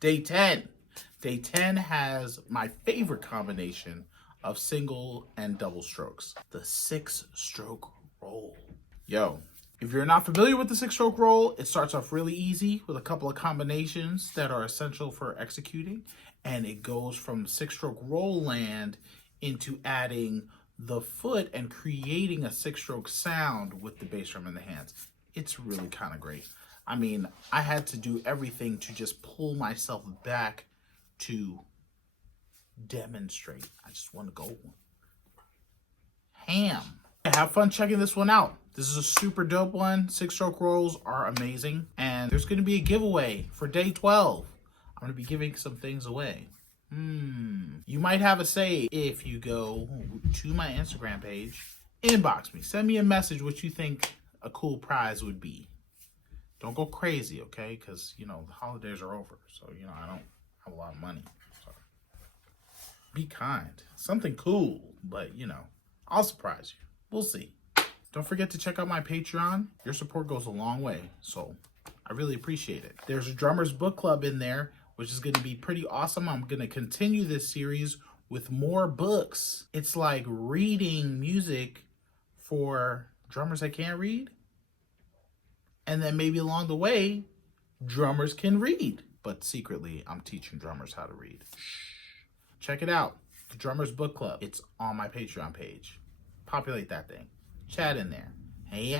Day 10. Day 10 has my favorite combination of single and double strokes, the 6-stroke roll. Yo, if you're not familiar with the 6-stroke roll, it starts off really easy with a couple of combinations that are essential for executing, and it goes from 6-stroke roll land into adding the foot and creating a 6-stroke sound with the bass drum in the hands. It's really kind of great. I mean, I had to do everything to just pull myself back to demonstrate. I just want to go ham. Have fun checking this one out. This is a super dope one. 6-stroke rolls are amazing. And there's going to be a giveaway for day 12. I'm going to be giving some things away. You might have a say if you go to my Instagram page, inbox me, send me a message what you think a cool prize would be. Don't go crazy, okay? Because, the holidays are over. So, I don't have a lot of money. So be kind. Something cool, but, I'll surprise you. We'll see. Don't forget to check out my Patreon. Your support goes a long way, so I really appreciate it. There's a drummer's book club in there, which is going to be pretty awesome. I'm going to continue this series with more books. It's like reading music for drummers that can't read. And then maybe along the way, drummers can read. But secretly, I'm teaching drummers how to read. Check it out. The Drummer's Book Club. It's on my Patreon page. Populate that thing. Chat in there. Hey,